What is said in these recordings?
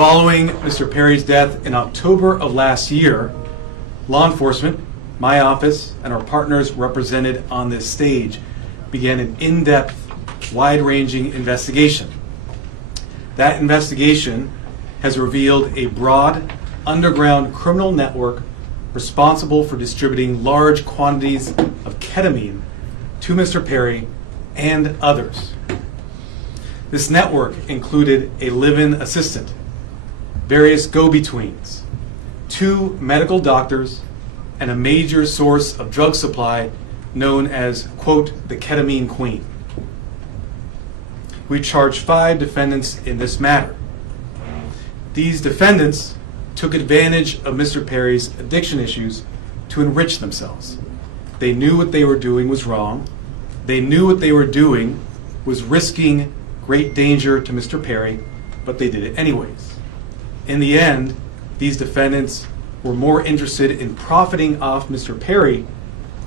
Following Mr. Perry's death in October of last year, law enforcement, my office, and our partners represented on this stage began an in-depth, wide-ranging investigation. That investigation has revealed a broad, underground criminal network responsible for distributing large quantities of ketamine to Mr. Perry and others. This network included a live-in assistant, various go-betweens, 2 medical doctors, and a major source of drug supply known as, quote, the ketamine queen. We charged 5 defendants in this matter. These defendants took advantage of Mr. Perry's addiction issues to enrich themselves. They knew what they were doing was wrong. They knew what they were doing was risking great danger to Mr. Perry, but they did it anyways. In the end, these defendants were more interested in profiting off Mr. Perry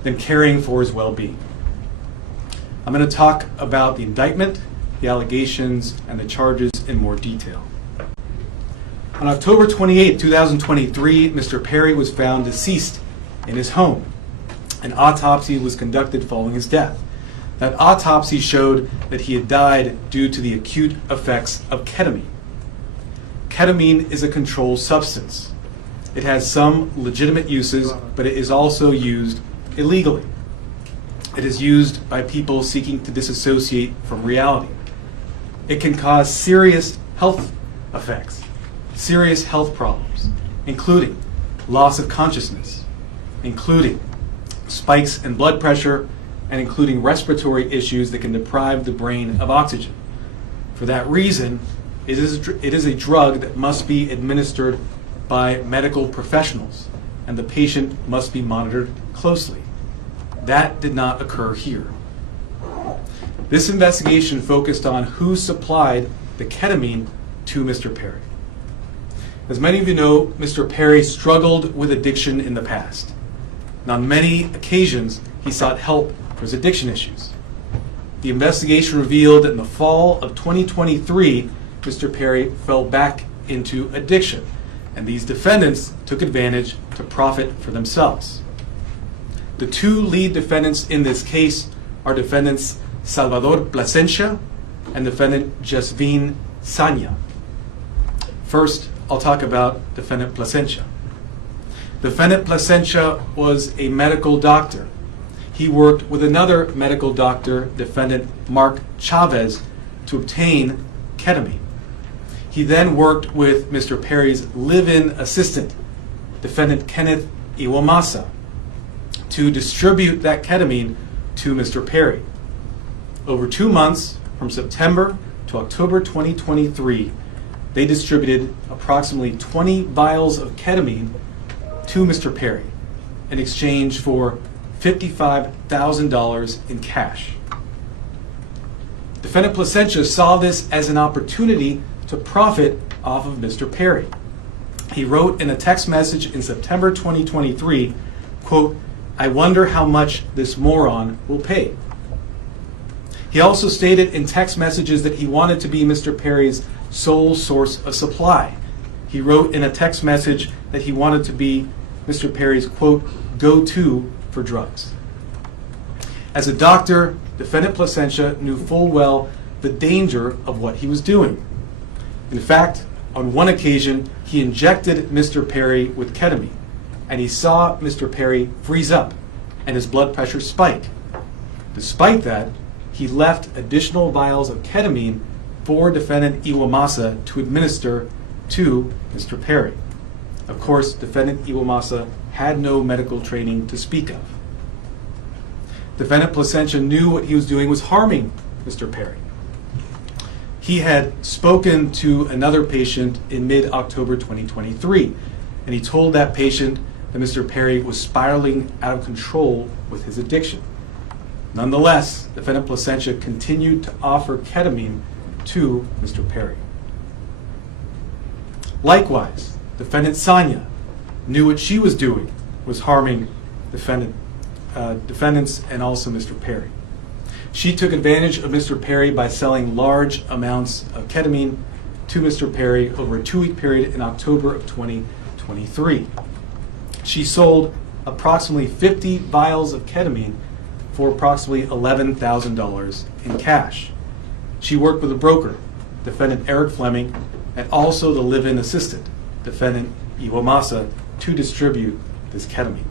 than caring for his well-being. I'm going to talk about the indictment, the allegations, and the charges in more detail. On October 28, 2023, Mr. Perry was found deceased in his home. An autopsy was conducted following his death. That autopsy showed that he had died due to the acute effects of ketamine. Ketamine is a controlled substance. It has some legitimate uses, but it is also used illegally. It is used by people seeking to disassociate from reality. It can cause serious health effects, serious health problems, including loss of consciousness, including spikes in blood pressure, and including respiratory issues that can deprive the brain of oxygen. For that reason, it is a drug that must be administered by medical professionals, and the patient must be monitored closely. That did not occur here. This investigation focused on who supplied the ketamine to Mr. Perry. As many of you know, Mr. Perry struggled with addiction in the past. And on many occasions, he sought help for his addiction issues. The investigation revealed that in the fall of 2023, Mr. Perry fell back into addiction, and these defendants took advantage to profit for themselves. The 2 lead defendants in this case are defendants Salvador Plasencia and defendant Jasvin Sanya. First, I'll talk about defendant Plasencia. Defendant Plasencia was a medical doctor. He worked with another medical doctor, defendant Mark Chavez, to obtain ketamine. He then worked with Mr. Perry's live-in assistant, defendant Kenneth Iwamasa, to distribute that ketamine to Mr. Perry. Over 2 months, from September to October 2023, they distributed approximately 20 vials of ketamine to Mr. Perry in exchange for $55,000 in cash. Defendant Plasencia saw this as an opportunity to profit off of Mr. Perry. He wrote in a text message in September 2023, quote, "I wonder how much this moron will pay." He also stated in text messages that he wanted to be Mr. Perry's sole source of supply. He wrote in a text message that he wanted to be Mr. Perry's, quote, "go-to for drugs." As a doctor, defendant Plasencia knew full well the danger of what he was doing. In fact, on one occasion, he injected Mr. Perry with ketamine, and he saw Mr. Perry freeze up and his blood pressure spike. Despite that, he left additional vials of ketamine for defendant Iwamasa to administer to Mr. Perry. Of course, defendant Iwamasa had no medical training to speak of. Defendant Plasencia knew what he was doing was harming Mr. Perry. He had spoken to another patient in mid-October 2023, and he told that patient that Mr. Perry was spiraling out of control with his addiction. Nonetheless, defendant Plasencia continued to offer ketamine to Mr. Perry. Likewise, defendant Sanya knew what she was doing was harming defendants and also Mr. Perry. She took advantage of Mr. Perry by selling large amounts of ketamine to Mr. Perry over a 2-week period in October of 2023. She sold approximately 50 vials of ketamine for approximately $11,000 in cash. She worked with a broker, defendant Eric Fleming, and also the live-in assistant, defendant Iwamasa, to distribute this ketamine.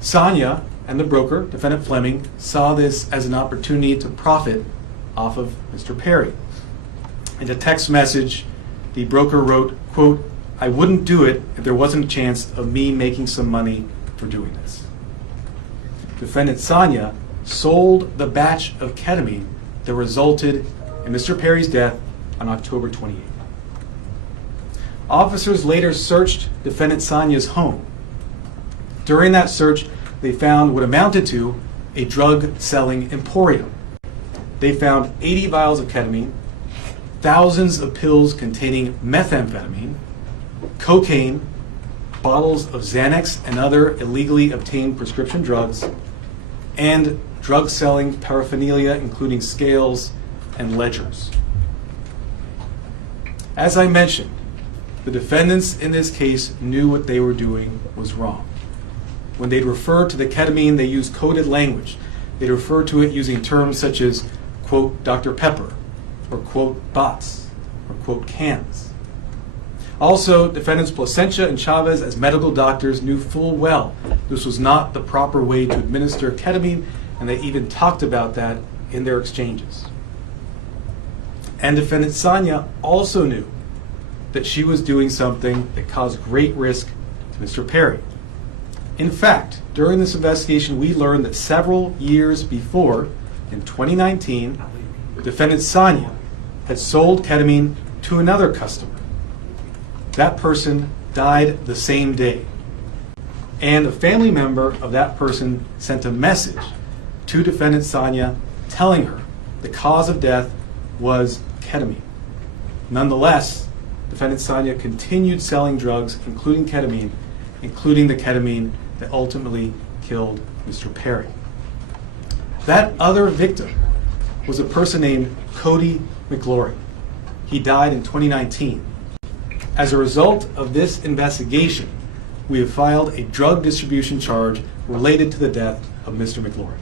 Sonia and the broker, defendant Fleming, saw this as an opportunity to profit off of Mr. Perry. In a text message, the broker wrote, quote, "I wouldn't do it if there wasn't a chance of me making some money for doing this." Defendant Sonia sold the batch of ketamine that resulted in Mr. Perry's death on October 28th. Officers later searched defendant Sonia's home. During that search, they found what amounted to a drug-selling emporium. They found 80 vials of ketamine, thousands of pills containing methamphetamine, cocaine, bottles of Xanax and other illegally obtained prescription drugs, and drug-selling paraphernalia, including scales and ledgers. As I mentioned, the defendants in this case knew what they were doing was wrong. When they'd refer to the ketamine, they used coded language. They'd refer to it using terms such as, quote, Dr. Pepper, or quote, bots, or quote, cans. Also, defendants Placencia and Chavez, as medical doctors, knew full well this was not the proper way to administer ketamine, and they even talked about that in their exchanges. And defendant Sonia also knew that she was doing something that caused great risk to Mr. Perry. In fact, during this investigation, we learned that several years before, in 2019, defendant Sonia had sold ketamine to another customer. That person died the same day. And a family member of that person sent a message to defendant Sonia telling her the cause of death was ketamine. Nonetheless, defendant Sonia continued selling drugs, including ketamine, including the ketamine that ultimately killed Mr. Perry. That other victim was a person named Cody McGlory. He died in 2019. As a result of this investigation, we have filed a drug distribution charge related to the death of Mr. McGlory.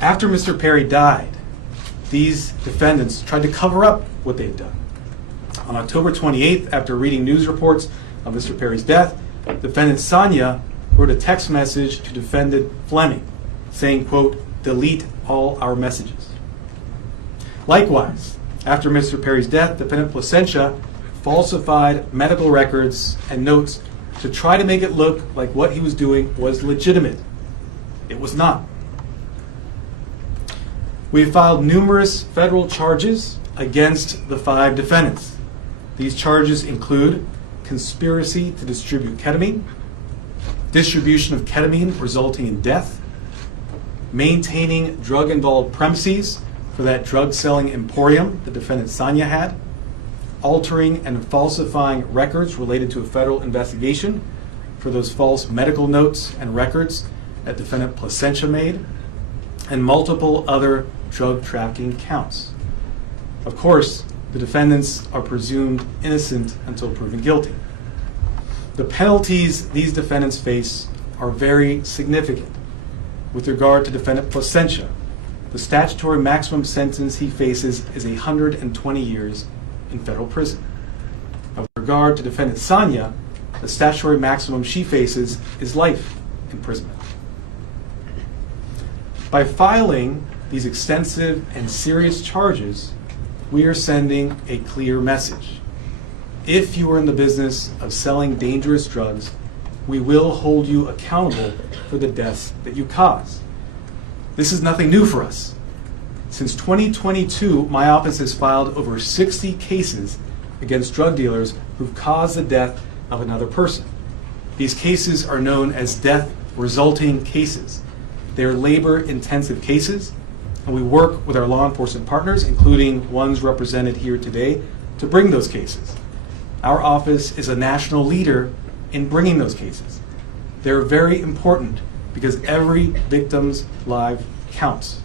After Mr. Perry died, these defendants tried to cover up what they'd done. On October 28th, after reading news reports of Mr. Perry's death, defendant Sonia wrote a text message to defendant Fleming saying, quote, delete all our messages. Likewise, after Mr. Perry's death, defendant Placencia falsified medical records and notes to try to make it look like what he was doing was legitimate. It was not. We have filed numerous federal charges against the 5 defendants. These charges include conspiracy to distribute ketamine, distribution of ketamine resulting in death, maintaining drug-involved premises for that drug-selling emporium the defendant Sonia had, altering and falsifying records related to a federal investigation for those false medical notes and records that defendant Placencia made, and multiple other drug trafficking counts. Of course, the defendants are presumed innocent until proven guilty. The penalties these defendants face are very significant. With regard to defendant Placencia, the statutory maximum sentence he faces is 120 years in federal prison. With regard to defendant Sonia, the statutory maximum she faces is life imprisonment. By filing these extensive and serious charges, we are sending a clear message. If you are in the business of selling dangerous drugs, we will hold you accountable for the deaths that you cause. This is nothing new for us. Since 2022, my office has filed over 60 cases against drug dealers who've caused the death of another person. These cases are known as death resulting cases. They are labor-intensive cases, and we work with our law enforcement partners, including ones represented here today, to bring those cases. Our office is a national leader in bringing those cases. They're very important because every victim's life counts.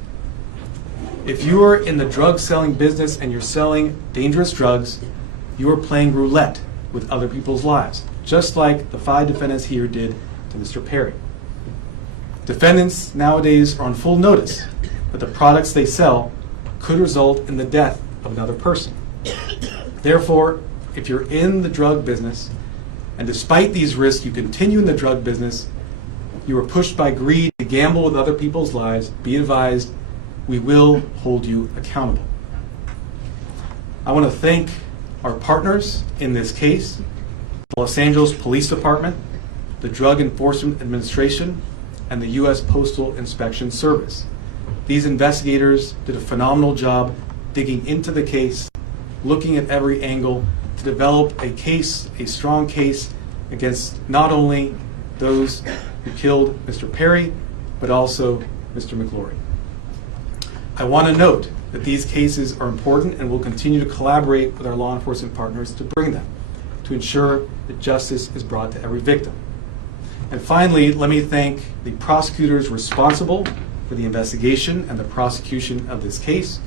If you are in the drug selling business and you're selling dangerous drugs, you are playing roulette with other people's lives, just like the 5 defendants here did to Mr. Perry. Defendants nowadays are on full notice that the products they sell could result in the death of another person. Therefore, if you're in the drug business, and despite these risks you continue in the drug business, you are pushed by greed to gamble with other people's lives, be advised, we will hold you accountable. I want to thank our partners in this case, the Los Angeles Police Department, the Drug Enforcement Administration, and the U.S. Postal Inspection Service. These investigators did a phenomenal job digging into the case, looking at every angle to develop a case, a strong case against not only those who killed Mr. Perry, but also Mr. McGlory. I want to note that these cases are important and will continue to collaborate with our law enforcement partners to bring them, to ensure that justice is brought to every victim. And finally, let me thank the prosecutors responsible for the investigation and the prosecution of this case.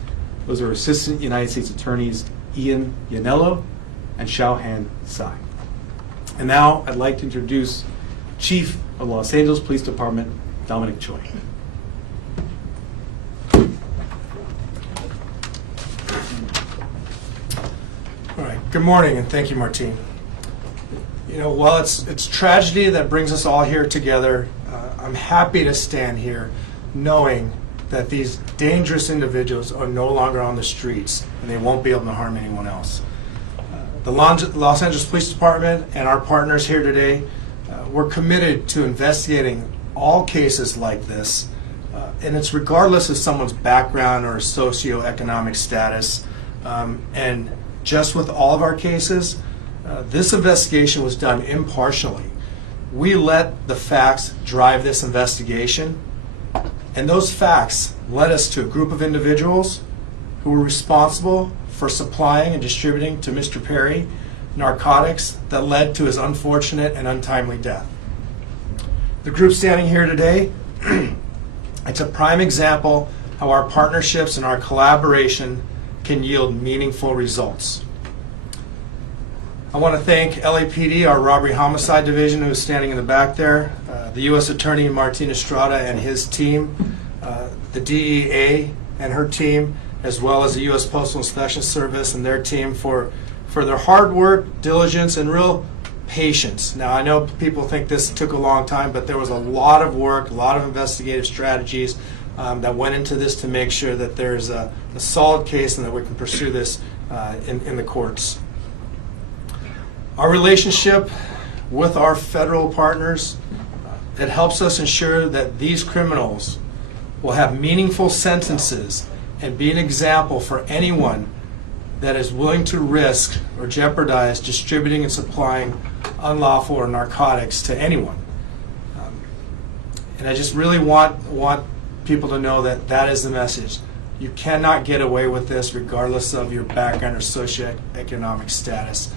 Those are Assistant United States Attorneys Ian Yanello and Xiaohan Tsai. And now I'd like to introduce Chief of Los Angeles Police Department, Dominic Choi. All right. Good morning, and thank you, Martine. You know, while it's tragedy that brings us all here together, I'm happy to stand here knowing that these dangerous individuals are no longer on the streets and they won't be able to harm anyone else. The Los Angeles Police Department and our partners here today, we're committed to investigating all cases like this, and it's regardless of someone's background or socioeconomic status. And just with all of our cases, this investigation was done impartially. We let the facts drive this investigation, and those facts led us to a group of individuals who were responsible for supplying and distributing to Mr. Perry narcotics that led to his unfortunate and untimely death. The group standing here today, it's a prime example how our partnerships and our collaboration can yield meaningful results. I want to thank LAPD, our Robbery Homicide Division, who is standing in the back there, the U.S. Attorney Martin Estrada and his team, the DEA and her team, as well as the U.S. Postal Inspection Service and their team for their hard work, diligence, and real patience. Now, I know people think this took a long time, but there was a lot of work, a lot of investigative strategies that went into this to make sure that there's a solid case and that we can pursue this in the courts. Our relationship with our federal partners, it helps us ensure that these criminals will have meaningful sentences and be an example for anyone that is willing to risk or jeopardize distributing and supplying unlawful or narcotics to anyone. And I just really want people to know that that is the message. You cannot get away with this regardless of your background or socioeconomic status.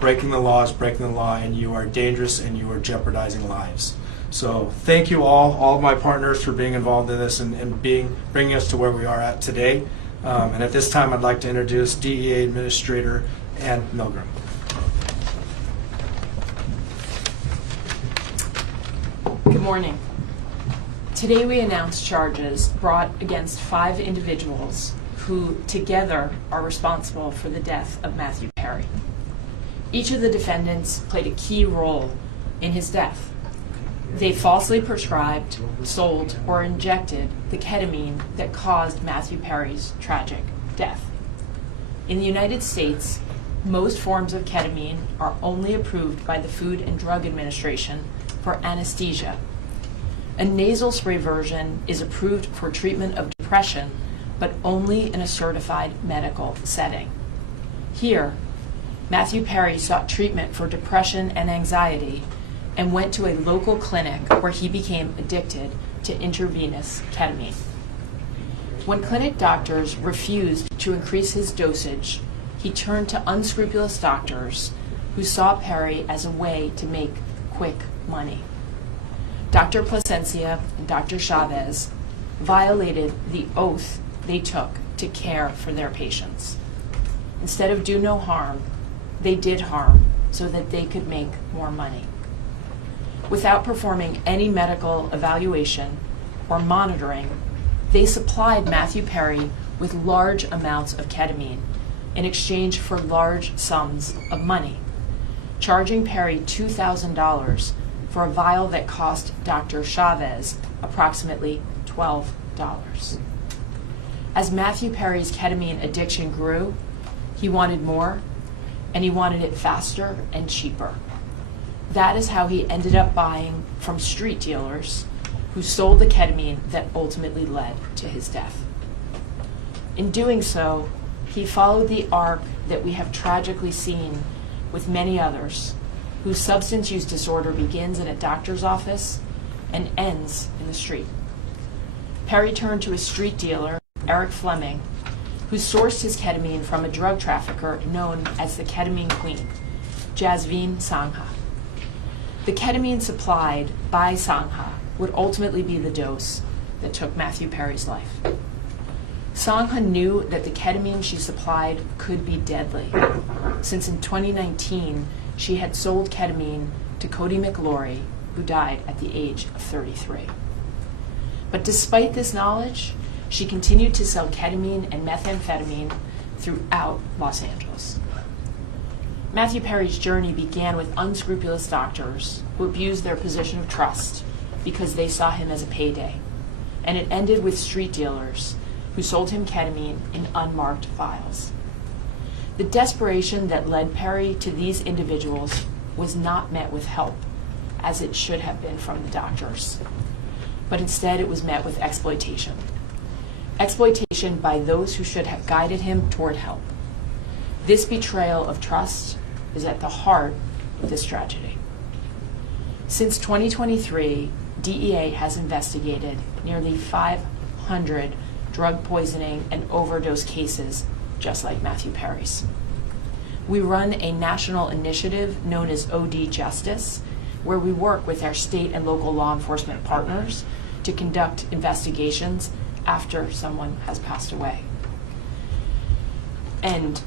Breaking the law is breaking the law, and you are dangerous and you are jeopardizing lives. So thank you all of my partners for being involved in this and bringing us to where we are at today. And at this time, I'd like to introduce DEA Administrator Ann Milgram. Good morning. Today we announced charges brought against 5 individuals who together are responsible for the death of Matther Perry. Each of the defendants played a key role in his death. They falsely prescribed, sold, or injected the ketamine that caused Matther Perry's tragic death. In the United States, most forms of ketamine are only approved by the Food and Drug Administration for anesthesia. A nasal spray version is approved for treatment of depression, but only in a certified medical setting. Here, Matther Perry sought treatment for depression and anxiety and went to a local clinic where he became addicted to intravenous ketamine. When clinic doctors refused to increase his dosage, he turned to unscrupulous doctors who saw Perry as a way to make quick money. Dr. Plasencia and Dr. Chavez violated the oath they took to care for their patients. Instead of do no harm, they did harm so that they could make more money. Without performing any medical evaluation or monitoring, they supplied Matther Perry with large amounts of ketamine in exchange for large sums of money, charging Perry $2,000 for a vial that cost Dr. Chavez approximately $12. As Matther Perry's ketamine addiction grew, he wanted more, and he wanted it faster and cheaper. That is how he ended up buying from street dealers who sold the ketamine that ultimately led to his death. In doing so, he followed the arc that we have tragically seen with many others, whose substance use disorder begins in a doctor's office and ends in the street. Perry turned to a street dealer, Eric Fleming, who sourced his ketamine from a drug trafficker known as the Ketamine Queen, Jasveen Sangha. The ketamine supplied by Sangha would ultimately be the dose that took Matther Perry's life. Sangha knew that the ketamine she supplied could be deadly, since in 2019 she had sold ketamine to Cody McLaury, who died at the age of 33. But despite this knowledge, she continued to sell ketamine and methamphetamine throughout Los Angeles. Matther Perry's journey began with unscrupulous doctors who abused their position of trust because they saw him as a payday, and it ended with street dealers who sold him ketamine in unmarked vials. The desperation that led Perry to these individuals was not met with help, as it should have been from the doctors, but instead it was met with exploitation. Exploitation by those who should have guided him toward help. This betrayal of trust is at the heart of this tragedy. Since 2023, DEA has investigated nearly 500 drug poisoning and overdose cases just like Matther Perry's. We run a national initiative known as OD Justice, where we work with our state and local law enforcement partners to conduct investigations after someone has passed away. And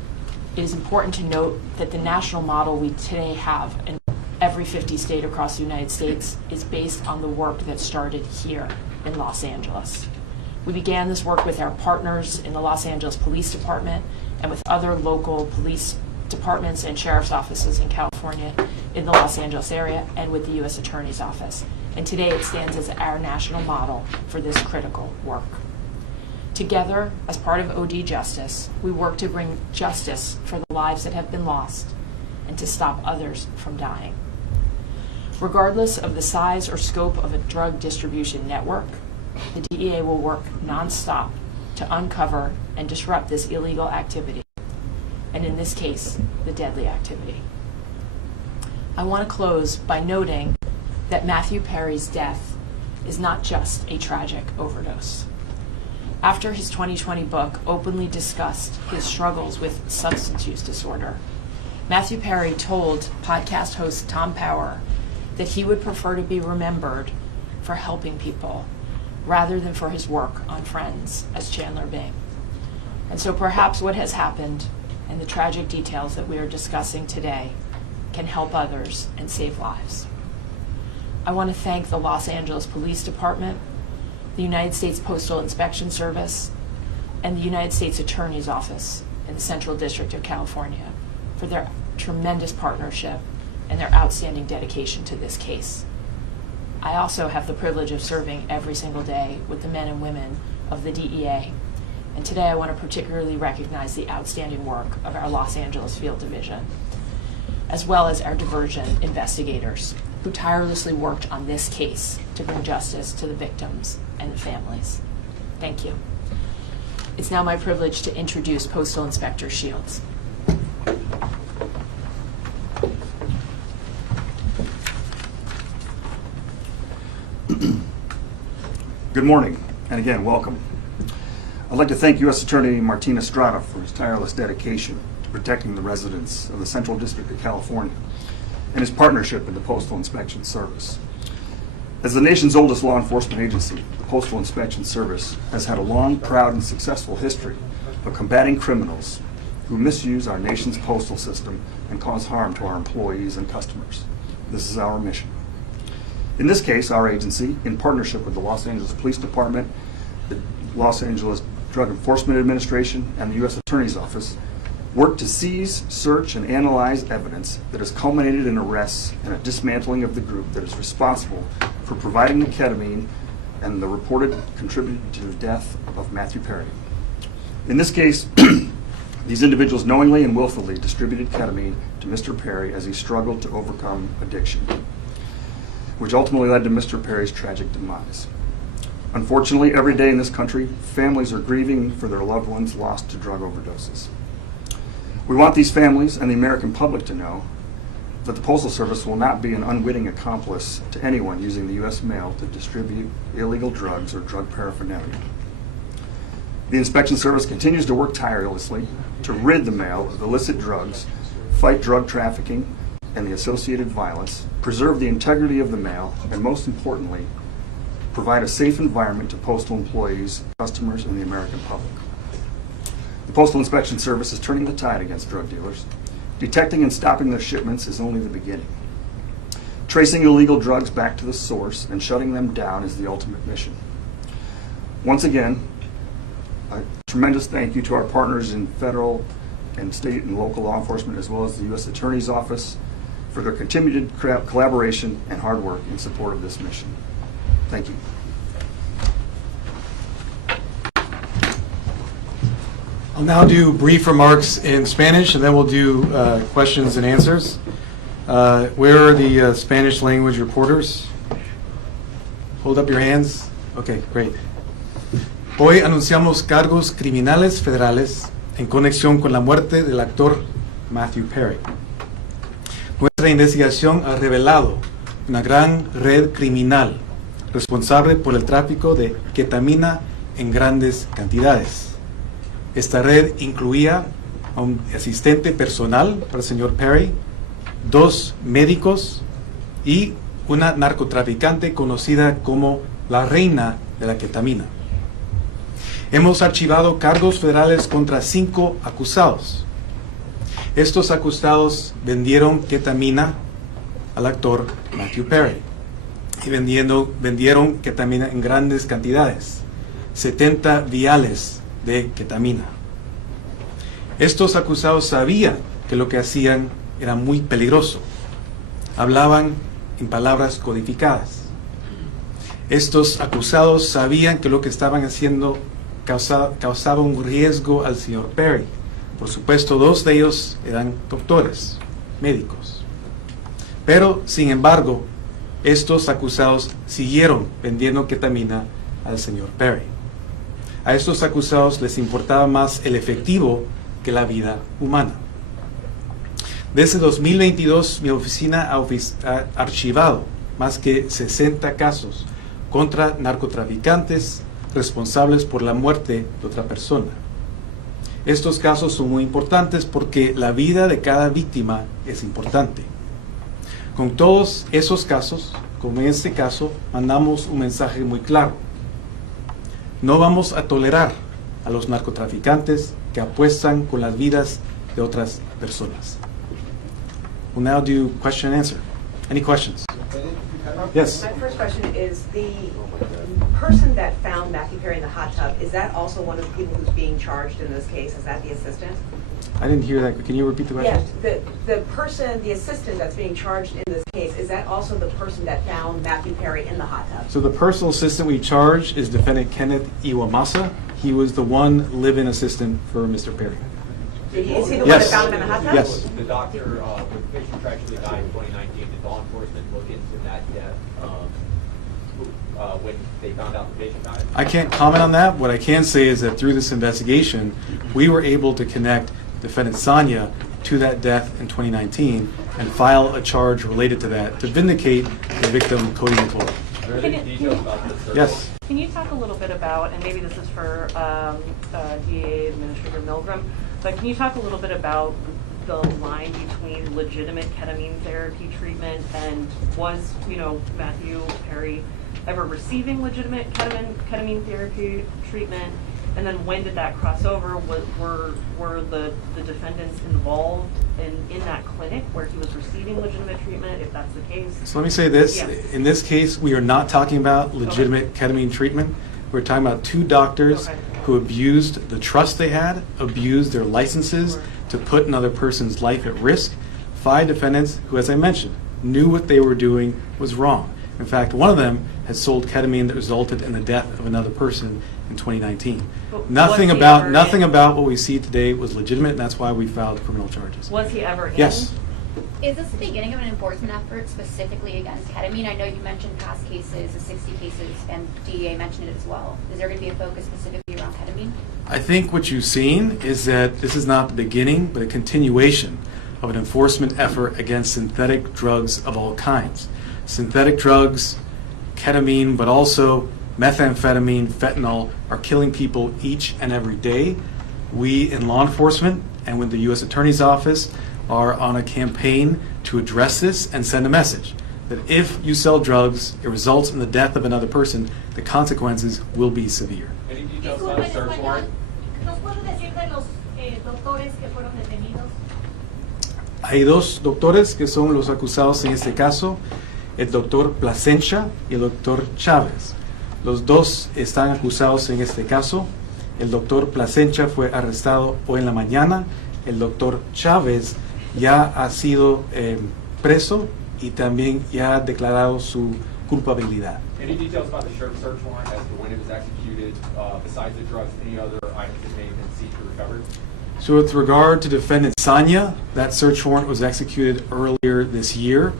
it is important to note that the national model we today have in every 50 state across the United States is based on the work that started here in Los Angeles. We began this work with our partners in the Los Angeles Police Department and with other local police departments and sheriff's offices in California, in the Los Angeles area, and with the U.S. Attorney's Office. And today it stands as our national model for this critical work. Together, as part of OD Justice, we work to bring justice for the lives that have been lost and to stop others from dying. Regardless of the size or scope of a drug distribution network, the DEA will work nonstop to uncover and disrupt this illegal activity, and in this case, the deadly activity. I want to close by noting that Matther Perry's death is not just a tragic overdose. After his 2020 book openly discussed his struggles with substance use disorder, Matther Perry told podcast host Tom Power that he would prefer to be remembered for helping people rather than for his work on Friends as Chandler Bing. And so perhaps what has happened and the tragic details that we are discussing today can help others and save lives. I want to thank the Los Angeles Police Department, the United States Postal Inspection Service, and the United States Attorney's Office in the Central District of California for their tremendous partnership and their outstanding dedication to this case. I also have the privilege of serving every single day with the men and women of the DEA, and today I want to particularly recognize the outstanding work of our Los Angeles Field Division, as well as our diversion investigators who tirelessly worked on this case to bring justice to the victims and the families. Thank you. It's now my privilege to introduce Postal Inspector Shields. Good morning, and again, welcome. I'd like to thank U.S. Attorney Martin Estrada for his tireless dedication to protecting the residents of the Central District of California and his partnership with the Postal Inspection Service. As the nation's oldest law enforcement agency, the Postal Inspection Service has had a long, proud, and successful history of combating criminals who misuse our nation's postal system and cause harm to our employees and customers. This is our mission. In this case, our agency, in partnership with the Los Angeles Police Department, the Los Angeles Drug Enforcement Administration, and the U.S. Attorney's Office, worked to seize, search, and analyze evidence that has culminated in arrests and a dismantling of the group that is responsible for providing the ketamine and the reported contributed to the death of Matther Perry. In this case, these individuals knowingly and willfully distributed ketamine to Mr. Perry as he struggled to overcome addiction, which ultimately led to Mr. Perry's tragic demise. Unfortunately, every day in this country, families are grieving for their loved ones lost to drug overdoses. We want these families and the American public to know that the Postal Service will not be an unwitting accomplice to anyone using the U.S. mail to distribute illegal drugs or drug paraphernalia. The Inspection Service continues to work tirelessly to rid the mail of illicit drugs, fight drug trafficking and the associated violence, preserve the integrity of the mail, and most importantly, provide a safe environment to postal employees, customers, and the American public. The Postal Inspection Service is turning the tide against drug dealers. Detecting and stopping their shipments is only the beginning. Tracing illegal drugs back to the source and shutting them down is the ultimate mission. Once again, a tremendous thank you to our partners in federal and state and local law enforcement, as well as the U.S. Attorney's Office, for their continued collaboration and hard work in support of this mission. Thank you. I'll now do brief remarks in Spanish, and then we'll do questions and answers. Where are the Spanish language reporters? Hold up your hands. Okay, great. Hoy anunciamos cargos criminales federales en conexión con la muerte del actor Matther Perry. Nuestra investigación ha revelado una gran red criminal responsable por el tráfico de ketamina en grandes cantidades. Esta red incluía a un asistente personal para el señor Perry, 2 médicos y una narcotraficante conocida como la reina de la ketamina. Hemos archivado cargos federales contra 5 acusados. Estos acusados vendieron ketamina al actor Matther Perry y vendieron ketamina en grandes cantidades, 70 viales de ketamina. Estos acusados sabían que lo que hacían era muy peligroso. Hablaban en palabras codificadas. Estos acusados sabían que lo que estaban haciendo causaba un riesgo al señor Perry. Por supuesto, 2 de ellos eran doctores, médicos. Pero, sin embargo, estos acusados siguieron vendiendo ketamina al señor Perry. A estos acusados les importaba más el efectivo que la vida humana. Desde 2022, mi oficina ha archivado más que 60 casos contra narcotraficantes responsables por la muerte de otra persona. Estos casos son muy importantes porque la vida de cada víctima es importante. Con todos esos casos, como en este caso, mandamos un mensaje muy claro. No vamos a tolerar a los narcotraficantes que apuestan con las vidas de otras personas. We'll now do question and answer. Any questions? Yes. My first question is, the person that found Matther Perry in the hot tub, is that also one of the people who's being charged in this case? Is that the assistant? I didn't hear that. Can you repeat the question? Yes, the person, the assistant that's being charged in this case, is that also the person that found Matther Perry in the hot tub? So the personal assistant we charged is defendant Kenneth Iwamasa. He was the one live-in assistant for Mr. Perry. Is he the one that Yes. found him in the hot tub? Yes. The doctor, when the patient tragically died in 2019, did law enforcement look into that death when they found out the patient died? I can't comment on that. What I can say is that through this investigation, we were able to connect defendant Sonia to that death in 2019 and file a charge related to that to vindicate the victim, Cody McClure. Are there any details about this? Yes. Can you talk a little bit about, and maybe this is for DA Administrator Milgram, but can you talk a little bit about the line between legitimate ketamine therapy treatment and was, Matthew Perry ever receiving legitimate ketamine therapy treatment? And then when did that cross over? Were the defendants involved in that clinic where he was receiving legitimate treatment, if that's the case? So let me say this. Yes. In this case, we are not talking about legitimate ketamine treatment. We're talking about two doctors Okay. who abused the trust they had, abused their licenses to put another person's life at risk. 5 defendants who, as I mentioned, knew what they were doing was wrong. In fact, one of them had sold ketamine that resulted in the death of another person in 2019. But Nothing was he about ever nothing in? about what we see today was legitimate, and that's why we filed criminal charges. Was he ever in? Yes. Is this the beginning of an enforcement effort specifically against ketamine? I know you mentioned past cases, the 60 cases, and DEA mentioned it as well. Is there going to be a focus specifically around ketamine? I think what you've seen is that this is not the beginning, but a continuation of an enforcement effort against synthetic drugs of all kinds. Synthetic drugs, ketamine, but also methamphetamine, fentanyl, are killing people each and every day. We in law enforcement and with the U.S. Attorney's Office are on a campaign to address this and send a message that if you sell drugs, it results in the death of another person, the consequences will be severe. Any details on the search warrant? ¿Nos puede decir de los doctores que fueron detenidos? Hay 2 doctores que son los acusados en este caso, el doctor Plasencia y el doctor Chávez. Los 2 están acusados en este caso. El doctor Plasencia fue arrestado hoy en la mañana. El doctor Chávez ya ha sido preso y también ya ha declarado su culpabilidad. Any details about the search warrant as to when it was executed, besides the drugs, any other items that may have been seized or recovered? So with regard to defendant Sanya, that search warrant was executed earlier this year.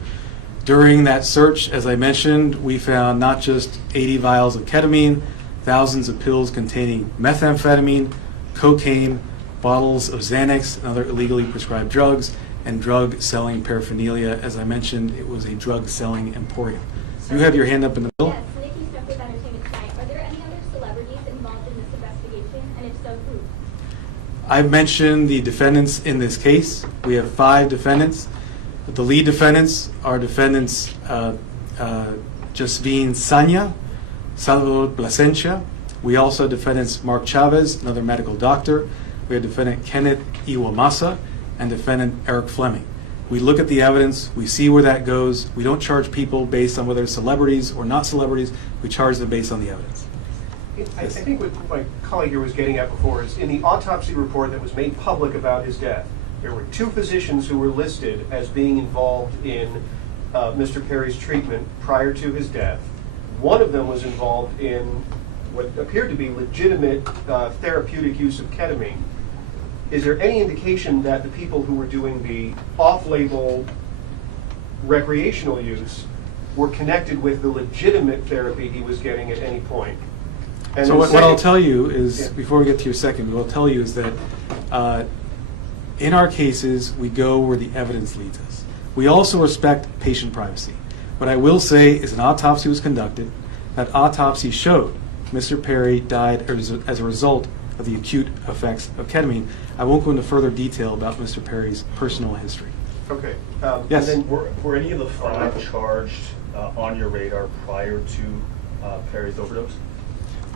During that search, as I mentioned, we found not just 80 vials of ketamine, thousands of pills containing methamphetamine, cocaine, bottles of Xanax and other illegally prescribed drugs, and drug-selling paraphernalia. As I mentioned, it was a drug-selling emporium. You have your hand up in the middle. Yes, Nikki Smith with Entertainment Tonight. Are there any other celebrities involved in this investigation, and if so, who? I've mentioned the defendants in this case. We have 5 defendants. The lead defendants are defendants Jasvine Sanya, Salvador Plasencia. We also have defendants Mark Chavez, another medical doctor. We have defendant Kenneth Iwamasa and defendant Eric Fleming. We look at the evidence, we see where that goes. We don't charge people based on whether they're celebrities or not celebrities. We charge them based on the evidence. I think what my colleague here was getting at before is in the autopsy report that was made public about his death, there were 2 physicians who were listed as being involved in Mr. Perry's treatment prior to his death. One of them was involved in what appeared to be legitimate therapeutic use of ketamine. Is there any indication that the people who were doing the off-label recreational use were connected with the legitimate therapy he was getting at any point? And So then what I'll second- tell you is, Yeah. before we get to your second, what I'll tell you is that in our cases, we go where the evidence leads us. We also respect patient privacy. What I will say is an autopsy was conducted. That autopsy showed Mr. Perry died as a result of the acute effects of ketamine. I won't go into further detail about Mr. Perry's personal history. Okay. Yes. And then Were any of the 5 charged on your radar prior to Perry's overdose?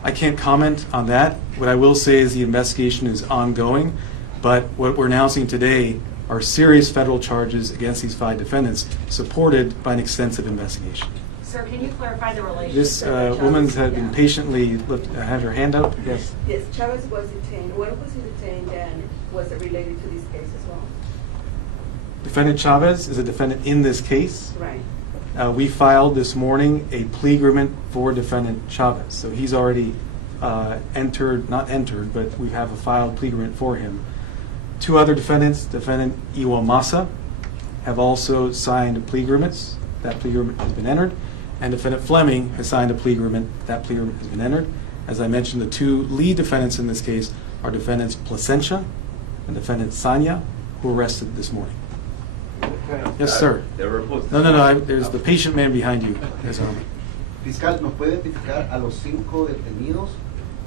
I can't comment on that. What I will say is the investigation is ongoing, but what we're announcing today are serious federal charges against these 5 defendants, supported by an extensive investigation. Sir, can you clarify the relationship? This that woman Chavez- had been patiently had her hand up. Yes. Yes, Chavez was detained. When was he detained, and was it related to this case as well? Defendant Chavez is a defendant in this case. Right. We filed this morning a plea agreement for defendant Chavez. So he's already not entered, but we have a filed plea agreement for him. 2 other defendants, defendant Iwamasa, have also signed plea agreements. That plea agreement has been entered. And defendant Fleming has signed a plea agreement. That plea agreement has been entered. As I mentioned, the 2 lead defendants in this case are defendants Plasencia and defendant Sanya, who were arrested this morning. Yes, sir. No. There's the patient man behind you. Yes, sir. Fiscal, ¿nos puede identificar a los 5 detenidos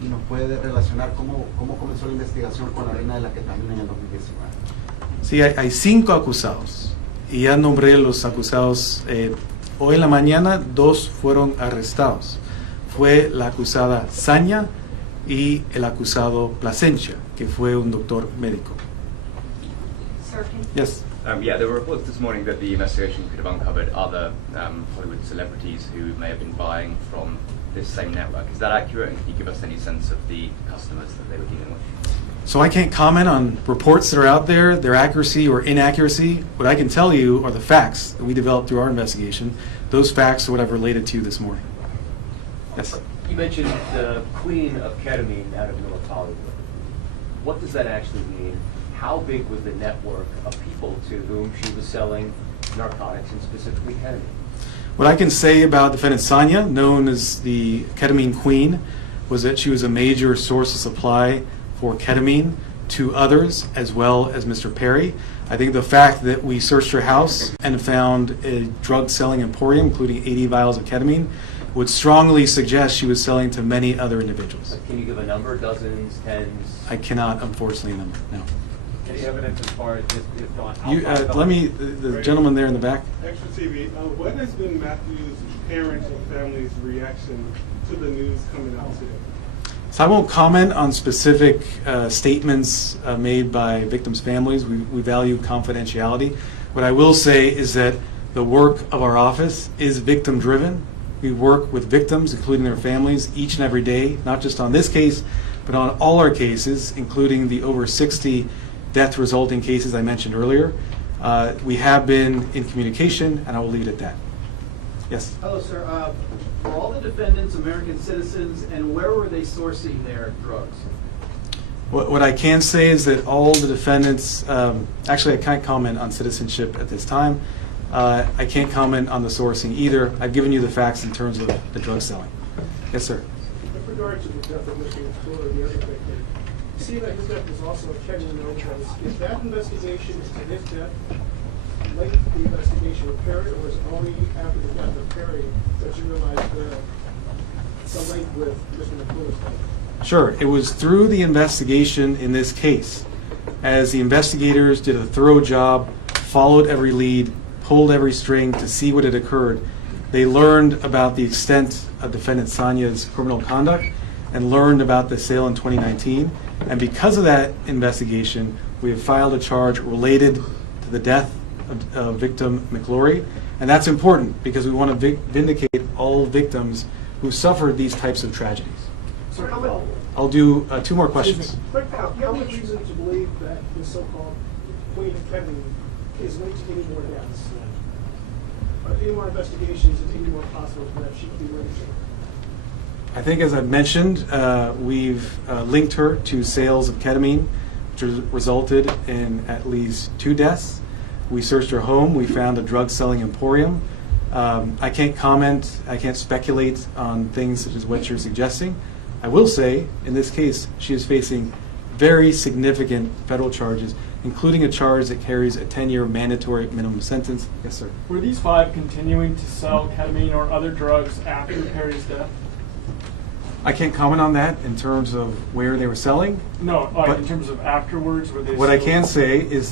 y nos puede relacionar cómo comenzó la investigación con la harina de la ketamina en el 2019? Sí, hay 5 acusados y ya nombré los acusados. Hoy en la mañana 2 fueron arrestados. Fue la acusada Saña y el acusado Plasencia, que fue un doctor médico. Sir, can Yes. Yeah, there were reports this morning that the investigation could have uncovered other Hollywood celebrities who may have been buying from this same network. Is that accurate? And can you give us any sense of the customers that they were dealing with? So I can't comment on reports that are out there, their accuracy or inaccuracy. What I can tell you are the facts that we developed through our investigation. Those facts are what I've related to you this morning. Yes. You mentioned the queen of ketamine out of North Hollywood. What does that actually mean? How big was the network of people to whom she was selling narcotics and specifically ketamine? What I can say about defendant Saña, known as the ketamine queen, was that she was a major source of supply for ketamine to others, as well as Mr. Perry. I think the fact that we searched her house and found a drug-selling emporium, including 80 vials of ketamine, would strongly suggest she was selling to many other individuals. Can you give a number? Dozens, tens? I cannot, unfortunately, number, no. Any evidence as far as if not? You, let me, the gentleman there in the back. Extra TV, what has been Matthew's parents and family's reaction to the news coming out today? So I won't comment on specific statements made by victims' families. We value confidentiality. What I will say is that the work of our office is victim-driven. We work with victims, including their families, each and every day, not just on this case, but on all our cases, including the over 60 death-resulting cases I mentioned earlier. We have been in communication, and I will leave it at that. Yes? Hello, sir. Were all the defendants American citizens, and where were they sourcing their drugs? What I can say is that all the defendants, actually I can't comment on citizenship at this time. I can't comment on the sourcing either. I've given you the facts in terms of the drug selling. Yes, sir. With regard to the death of Mr. McClure, the other victim, you see that his death was also a ketamine overdose. Is that investigation into his death linked to the investigation of Perry, or was it only after the death of Perry that you realized the link with Mr. McClure's death? Sure. It was through the investigation in this case, as the investigators did a thorough job, followed every lead, pulled every string to see what had occurred. They learned about the extent of defendant Saña's criminal conduct and learned about the sale in 2019. And because of that investigation, we have filed a charge related to the death of victim McClure. And that's important because we want to vindicate all victims who suffered these types of tragedies. So how much? I'll do 2 more questions. How much reason to believe that the so-called queen of ketamine is linked to any more deaths? Any more investigations and any more possible that she could be linked to? I think, as I've mentioned, we've linked her to sales of ketamine, which resulted in at least 2 deaths. We searched her home. We found a drug-selling emporium. I can't comment. I can't speculate on things such as what you're suggesting. I will say, in this case, she is facing very significant federal charges, including a charge that carries a 10-year mandatory minimum sentence. Yes, sir. Were these 5 continuing to sell ketamine or other drugs after Perry's death? I can't comment on that in terms of where they were selling. No, in terms of afterwards. Were they what I still- can say is